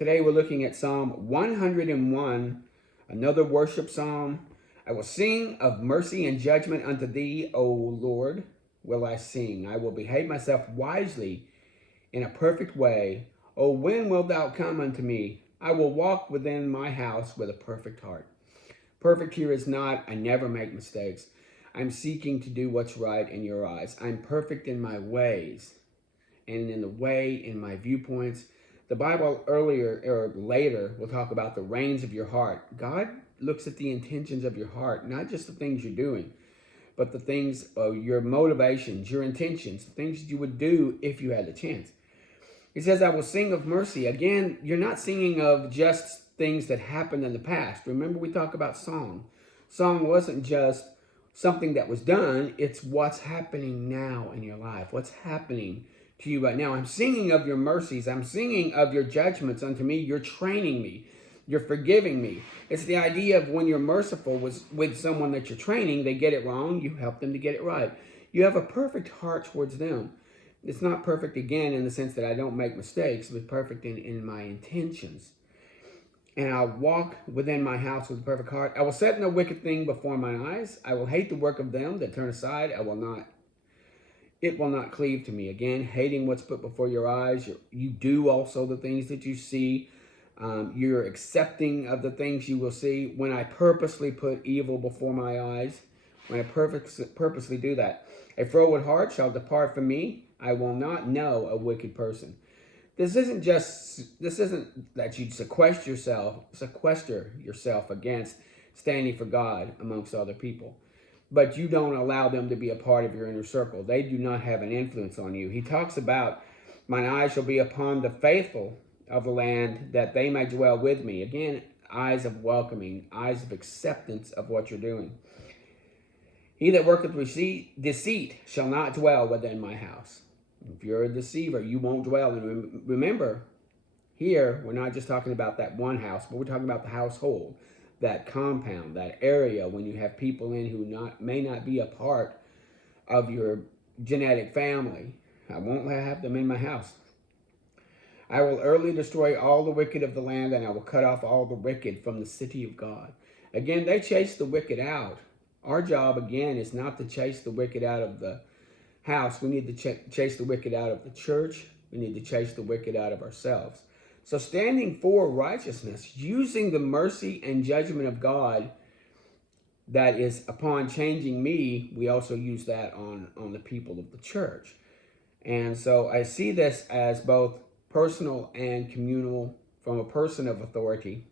Today we're looking at Psalm 101, another worship psalm. I will sing of mercy and judgment unto thee, O Lord, will I sing. I will behave myself wisely in a perfect way. O when wilt thou come unto me? I will walk within my house with a perfect heart. Perfect here is not, I never make mistakes. I'm seeking to do what's right in your eyes. I'm perfect in my ways and in the way, in my viewpoints. The Bible earlier or later will talk about the reins of your heart. God looks at the intentions of your heart, not just the things you're doing, but the things of your motivations, your intentions, the things that you would do if you had the chance. He says, I will sing of mercy. Again, you're not singing of just things that happened in the past. Remember, we talk about song. Song wasn't just something that was done. It's what's happening now in your life. What's happening to you right now. I'm singing of your mercies. I'm singing of your judgments unto me. You're training me. You're forgiving me. It's the idea of when you're merciful with someone that you're training, they get it wrong, you help them to get it right. You have a perfect heart towards them. It's not perfect, again, in the sense that I don't make mistakes, but perfect in my intentions. And I'll walk within my house with a perfect heart. I will set no wicked thing before mine eyes. I will hate the work of them that turn aside. It will not cleave to me. Again, hating what's put before your eyes. You do also the things that you see. You're accepting of the things you will see. When I purposely put evil before my eyes, when I purposely do that, a froward heart shall depart from me. I will not know a wicked person. This isn't that you sequester yourself against standing for God amongst other people, but you don't allow them to be a part of your inner circle. They do not have an influence on you. He talks about, mine eyes shall be upon the faithful of the land, that they may dwell with me. Again, eyes of welcoming, eyes of acceptance of what you're doing. He that worketh deceit shall not dwell within my house. If you're a deceiver, you won't dwell. And remember, here, we're not just talking about that one house, but we're talking about the household, that compound, that area when you have people in who may not be a part of your genetic family. I won't have them in my house. I will early destroy all the wicked of the land, and I will cut off all the wicked from the city of God. Again, they chase the wicked out. Our job, again, is not to chase the wicked out of the house. We need to chase the wicked out of the church. We need to chase the wicked out of ourselves. So standing for righteousness, using the mercy and judgment of God that is upon changing me, we also use that on the people of the church. And so I see this as both personal and communal from a person of authority.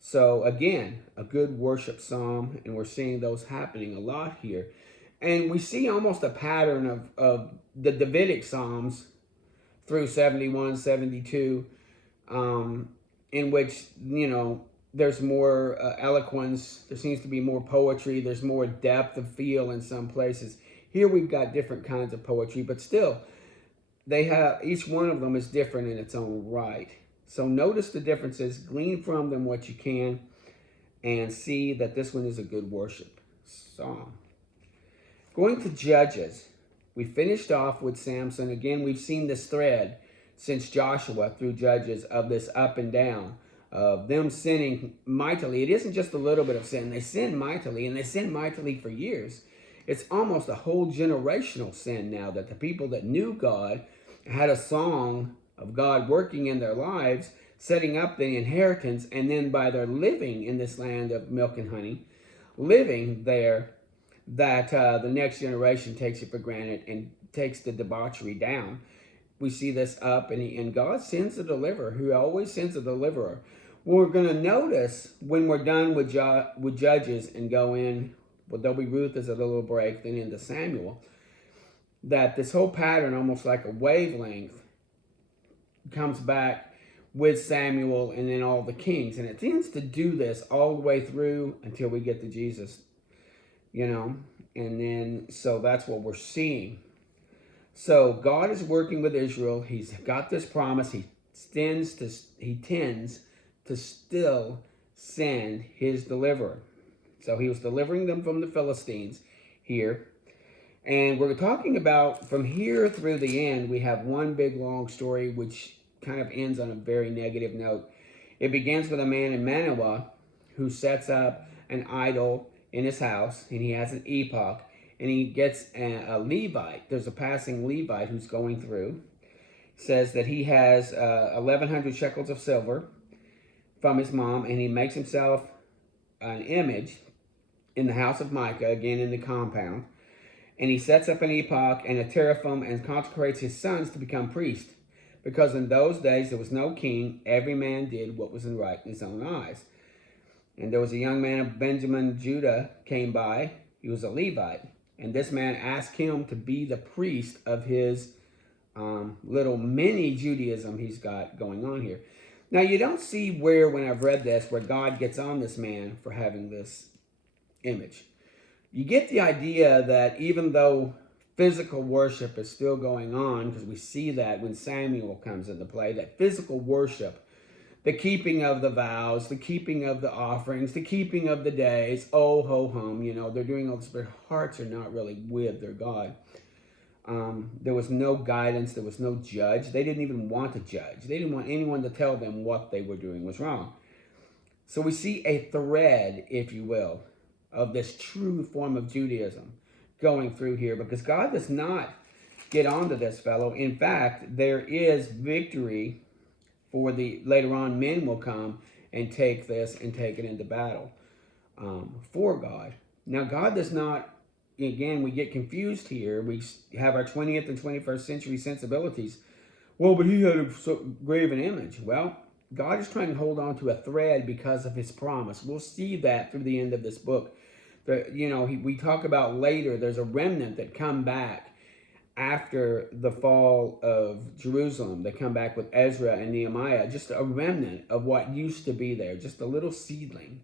So again, a good worship psalm, and we're seeing those happening a lot here. And we see almost a pattern of the Davidic psalms through 71, 72, in which, there's more eloquence. There seems to be more poetry. There's more depth of feel in some places. Here we've got different kinds of poetry, but still, each one of them is different in its own right. So notice the differences, glean from them what you can, and see that this one is a good worship song. Going to Judges, we finished off with Samson. Again, we've seen this thread since Joshua through Judges of this up and down, of them sinning mightily. It isn't just a little bit of sin. They sin mightily, and they sin mightily for years. It's almost a whole generational sin now that the people that knew God had a song of God working in their lives, setting up the inheritance, and then by their living in this land of milk and honey, living there, that the next generation takes it for granted and takes the debauchery down. We see this up, and God sends a deliverer, who always sends a deliverer. We're going to notice when we're done with Judges and go in, well, there'll be Ruth as a little break, then into Samuel, that this whole pattern, almost like a wavelength, comes back with Samuel and then all the kings. And it tends to do this all the way through until we get to Jesus, and then, so that's what we're seeing. So God is working with Israel. He's got this promise. He tends to still send his deliverer. So he was delivering them from the Philistines here. And we're talking about from here through the end, we have one big long story, which kind of ends on a very negative note. It begins with a man in Manoah who sets up an idol in his house, and he has an ephod, and he gets a Levite. There's a passing Levite who's going through. Says that he has 1,100 shekels of silver from his mom, and he makes himself an image in the house of Micah, again in the compound, and he sets up an ephod and a teraphim and consecrates his sons to become priests, because in those days there was no king. Every man did what was right in his own eyes. And there was a young man of Benjamin, Judah, came by. He was a Levite, and this man asked him to be the priest of his little mini Judaism he's got going on here. Now, you don't see where, when I've read this, where God gets on this man for having this image. You get the idea that even though physical worship is still going on, because we see that when Samuel comes into play, that physical worship, the keeping of the vows, the keeping of the offerings, the keeping of the days, oh ho hum, they're doing all this, but their hearts are not really with their God. There was no guidance. There was no judge. They didn't even want to judge. They didn't want anyone to tell them what they were doing was wrong. So we see a thread, if you will, of this true form of Judaism going through here, because God does not get onto this fellow. In fact, there is victory for later on men will come and take this and take it into battle for God. Now, God does not, again, we get confused here. We have our 20th and 21st century sensibilities. Well, but he had a graven image. Well, God is trying to hold on to a thread because of his promise. We'll see that through the end of this book. We talk about later, there's a remnant that come back after the fall of Jerusalem. They come back with Ezra and Nehemiah, just a remnant of what used to be there, just a little seedling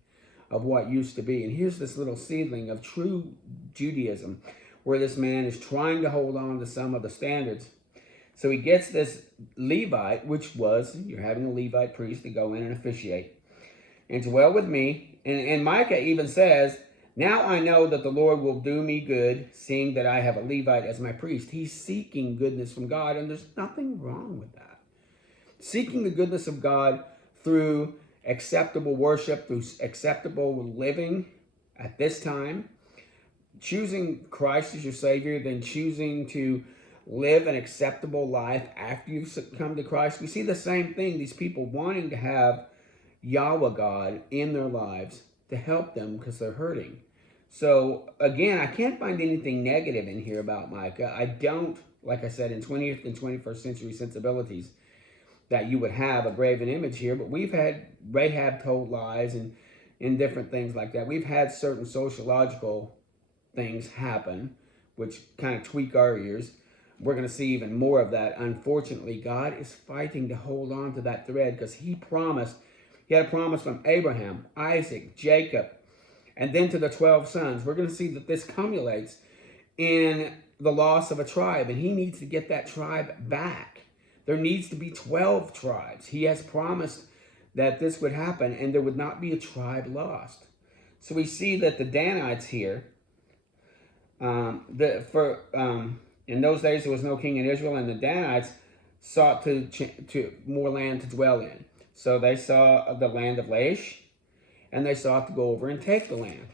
of what used to be. And here's this little seedling of true Judaism, where this man is trying to hold on to some of the standards. So he gets this Levite, which was, you're having a Levite priest to go in and officiate. And it's well with me. And Micah even says, now I know that the Lord will do me good, seeing that I have a Levite as my priest. He's seeking goodness from God, and there's nothing wrong with that. Seeking the goodness of God through acceptable worship, through acceptable living at this time, choosing Christ as your Savior, then choosing to live an acceptable life after you've come to Christ. We see the same thing, these people wanting to have Yahweh God in their lives to help them because they're hurting. So, again, I can't find anything negative in here about Micah. I don't, like I said, in 20th and 21st century sensibilities, that you would have a graven image here, but we've had Rahab told lies and different things like that. We've had certain sociological things happen, which kind of tweak our ears. We're going to see even more of that. Unfortunately, God is fighting to hold on to that thread because he had a promise from Abraham, Isaac, Jacob, and then to the 12 sons. We're going to see that this culminates in the loss of a tribe, and he needs to get that tribe back. There needs to be 12 tribes. He has promised that this would happen, and there would not be a tribe lost. So we see that the Danites here, in those days there was no king in Israel, and the Danites sought to more land to dwell in. So they saw the land of Laish, and they sought to go over and take the land.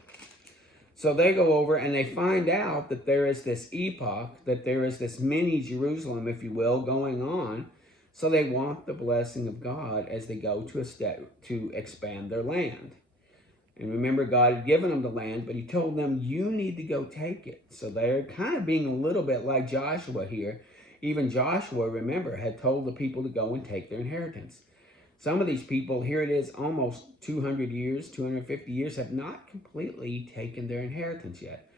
So they go over and they find out that there is this epoch, that there is this mini Jerusalem, if you will, going on. So they want the blessing of God as they go to expand their land. And remember, God had given them the land, but he told them, you need to go take it. So they're kind of being a little bit like Joshua here. Even Joshua, remember, had told the people to go and take their inheritance. Some of these people, here it is, almost 200 years, 250 years, have not completely taken their inheritance yet.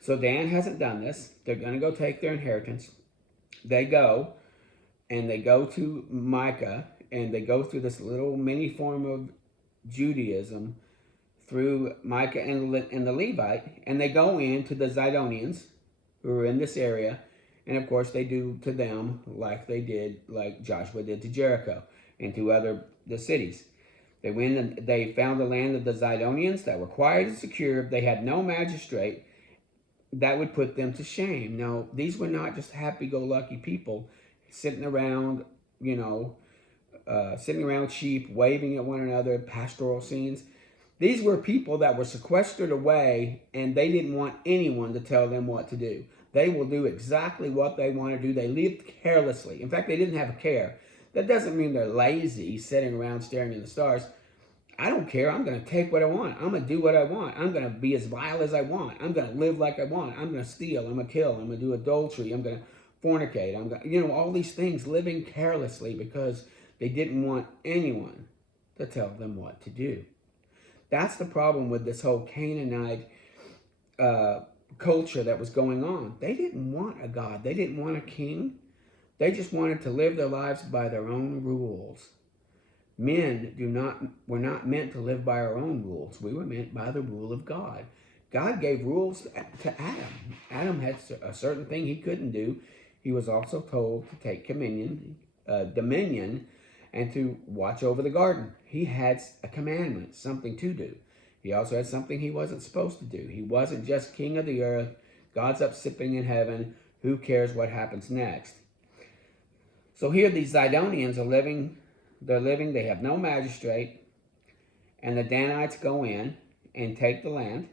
So Dan hasn't done this. They're going to go take their inheritance. They go, and they go to Micah, and they go through this little mini form of Judaism through Micah and the Levite, and they go into the Zidonians who are in this area, and of course they do to them like Joshua did to Jericho and to the cities. They went and they found the land of the Zidonians that were quiet and secure. They had no magistrate that would put them to shame. Now, these were not just happy-go-lucky people sitting around you know, sitting around sheep, waving at one another, pastoral scenes. These were people that were sequestered away, and they didn't want anyone to tell them what to do. They will do exactly what they want to do. They lived carelessly. In fact, they didn't have a care. That doesn't mean they're lazy, sitting around staring at the stars. I don't care. I'm going to take what I want. I'm going to do what I want. I'm going to be as vile as I want. I'm going to live like I want. I'm going to steal. I'm going to kill. I'm going to do adultery. I'm going to fornicate. I'm going to, all these things, living carelessly because they didn't want anyone to tell them what to do. That's the problem with this whole Canaanite culture that was going on. They didn't want a God. They didn't want a king. They just wanted to live their lives by their own rules. Men were not meant to live by our own rules. We were meant by the rule of God. God gave rules to Adam. Adam had a certain thing he couldn't do. He was also told to take dominion, and to watch over the garden. He had a commandment, something to do. He also had something he wasn't supposed to do. He wasn't just king of the earth. God's up sipping in heaven. Who cares what happens next? So here these Zidonians are living. They have no magistrate. And the Danites go in and take the land.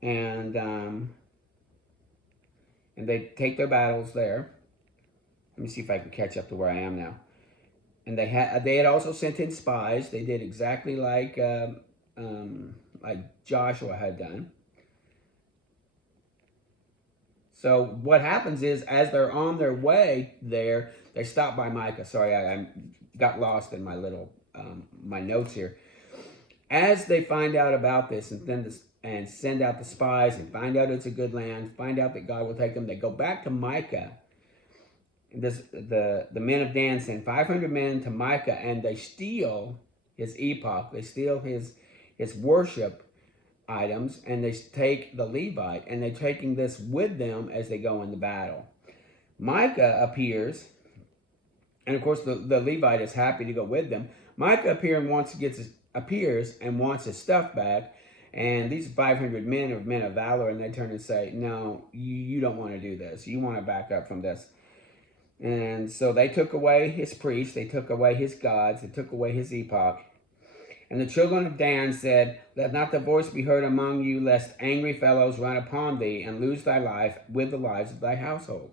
And they take their battles there. Let me see if I can catch up to where I am now. And they had also sent in spies. They did exactly like Joshua had done. So what happens is, as they're on their way there, they stop by Micah. Sorry, I got lost in my little my notes here. As they find out about this and send out the spies and find out it's a good land, find out that God will take them, they go back to Micah. The men of Dan send 500 men to Micah, and they steal his ephod. They steal his worship items, and they take the Levite, and they're taking this with them as they go into battle. Micah appears, and of course the Levite is happy to go with them. Micah appears and wants his stuff back, and these 500 men are men of valor, and they turn and say, no, you don't want to do this. You want to back up from this. And so they took away his priests, they took away his gods, they took away his ephod. And the children of Dan said, let not the voice be heard among you, lest angry fellows run upon thee and lose thy life with the lives of thy household.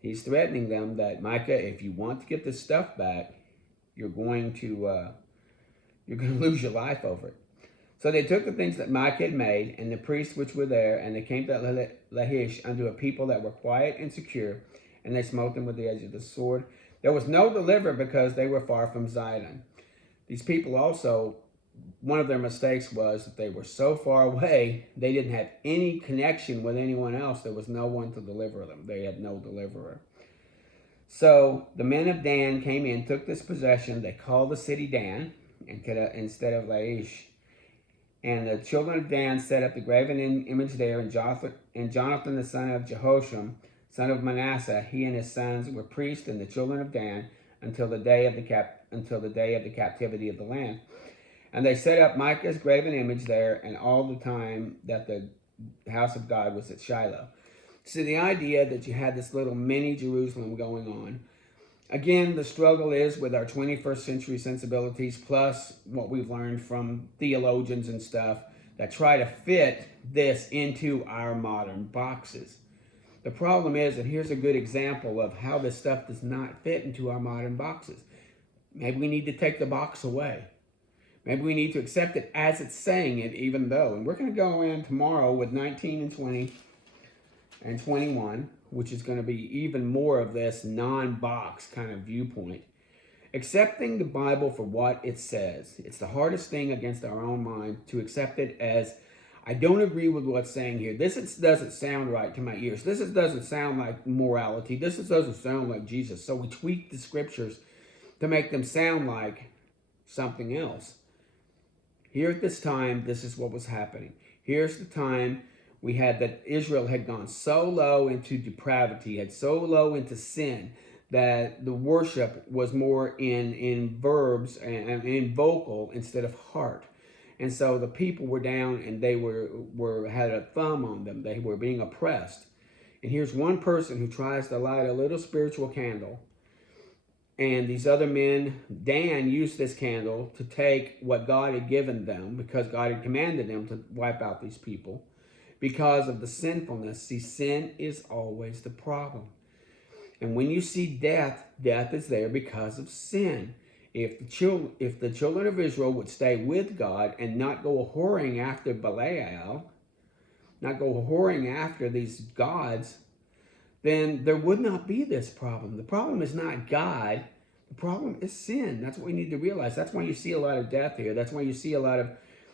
He's threatening them that, Micah, if you want to get this stuff back, you're going to lose your life over it. So they took the things that Micah had made, and the priests which were there, and they came to Lachish unto a people that were quiet and secure, and they smote them with the edge of the sword. There was no deliverer because they were far from Zidon. These people also, one of their mistakes was that they were so far away, they didn't have any connection with anyone else. There was no one to deliver them. They had no deliverer. So the men of Dan came in, took this possession. They called the city Dan instead of Laish. And the children of Dan set up the graven image there, and Jonathan the son of Jehosham, son of Manasseh, he and his sons were priests in the children of Dan until the day of the captivity of the land. And they set up Micah's graven image there, and all the time that the house of God was at Shiloh. So the idea that you had this little mini Jerusalem going on. Again, the struggle is with our 21st century sensibilities, plus what we've learned from theologians and stuff that try to fit this into our modern boxes. The problem is, and here's a good example of how this stuff does not fit into our modern boxes. Maybe we need to take the box away. Maybe we need to accept it as it's saying it, even though. And we're going to go in tomorrow with 19 and 20 and 21, which is going to be even more of this non-box kind of viewpoint. Accepting the Bible for what it says. It's the hardest thing against our own mind to accept it as, I don't agree with what's saying here. This doesn't sound right to my ears. This doesn't sound like morality. This doesn't sound like Jesus. So we tweak the scriptures to make them sound like something else. Here at this time, this is what was happening. Here's the time we had that Israel had gone so low into depravity, had so low into sin, that the worship was more in verbs and in vocal instead of heart. And so the people were down, and they had a thumb on them. They were being oppressed. And here's one person who tries to light a little spiritual candle And these other men, Dan used this candle to take what God had given them, because God had commanded them to wipe out these people because of the sinfulness. See, sin is always the problem. And when you see death, death is there because of sin. If the children of Israel would stay with God and not go whoring after Belial, not go whoring after these gods, then there would not be this problem. The problem is not God. The problem is sin. That's what we need to realize. That's why you see a lot of death here. That's why you see a lot of,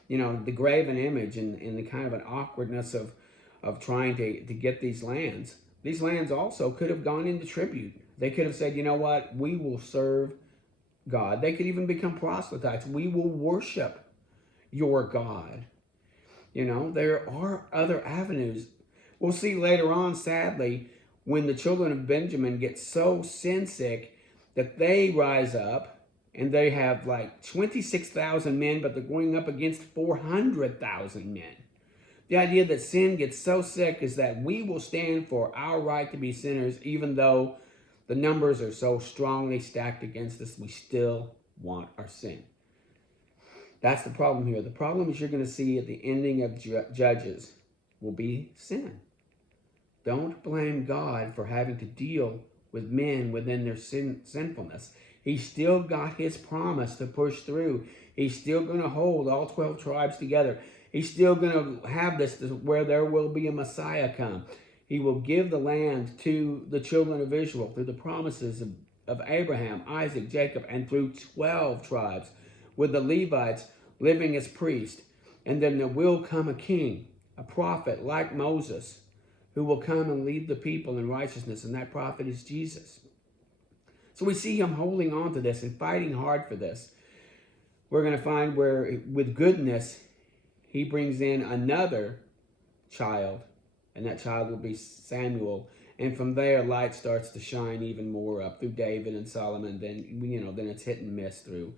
the graven image and the kind of an awkwardness of trying to get these lands. These lands also could have gone into tribute. They could have said, you know what, we will serve God. They could even become proselytes. We will worship your God. There are other avenues. We'll see later on, sadly, when the children of Benjamin get so sin sick that they rise up and they have like 26,000 men, but they're going up against 400,000 men. The idea that sin gets so sick is that we will stand for our right to be sinners, even though the numbers are so strongly stacked against us. We still want our sin. That's the problem here. The problem is you're going to see at the ending of Judges will be sin. Don't blame God for having to deal with men within their sinfulness. He's still got his promise to push through. He's still going to hold all 12 tribes together. He's still going to have this where there will be a Messiah come. He will give the land to the children of Israel through the promises of Abraham, Isaac, Jacob, and through 12 tribes, with the Levites living as priests. And then there will come a king, a prophet like Moses, who will come and lead the people in righteousness, and that prophet is Jesus. So we see him holding on to this and fighting hard for this. We're going to find where, with goodness, he brings in another child, and that child will be Samuel. And from there, light starts to shine even more up through David and Solomon. Then it's hit and miss through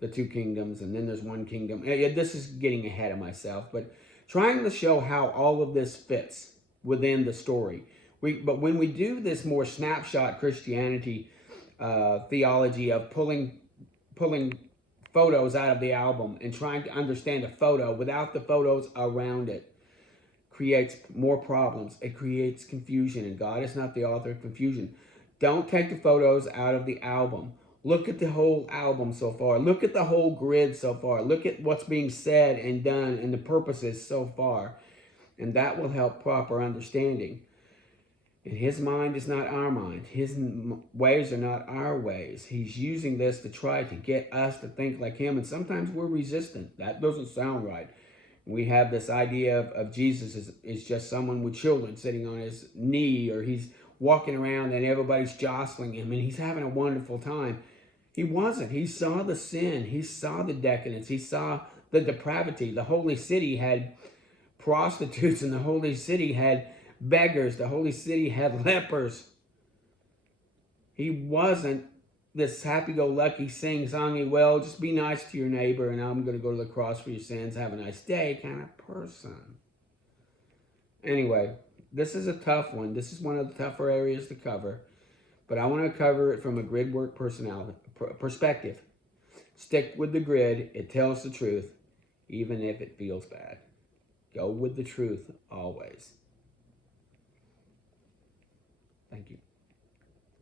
the two kingdoms, and then there's one kingdom. This is getting ahead of myself, but trying to show how all of this fits within the story. But when we do this more snapshot Christianity theology of pulling photos out of the album and trying to understand a photo without the photos around it, creates more problems. It creates confusion, and God is not the author of confusion. Don't take the photos out of the album. Look at the whole album so far. Look at the whole grid so far. Look at what's being said and done and the purposes so far. And that will help proper understanding. And his mind is not our mind. His ways are not our ways. He's using this to try to get us to think like him. And sometimes we're resistant. That doesn't sound right. We have this idea of Jesus is just someone with children sitting on his knee, or he's walking around and everybody's jostling him and he's having a wonderful time. He wasn't. He saw the sin. He saw the decadence. He saw the depravity. The holy city had prostitutes, and the holy city had beggars. The holy city had lepers. He wasn't this happy-go-lucky, sing-songy, well, just be nice to your neighbor and I'm going to go to the cross for your sins, have a nice day kind of person. Anyway, this is a tough one. This is one of the tougher areas to cover, but I want to cover it from a grid work perspective. Stick with the grid. It tells the truth, even if it feels bad. Go with the truth always. Thank you.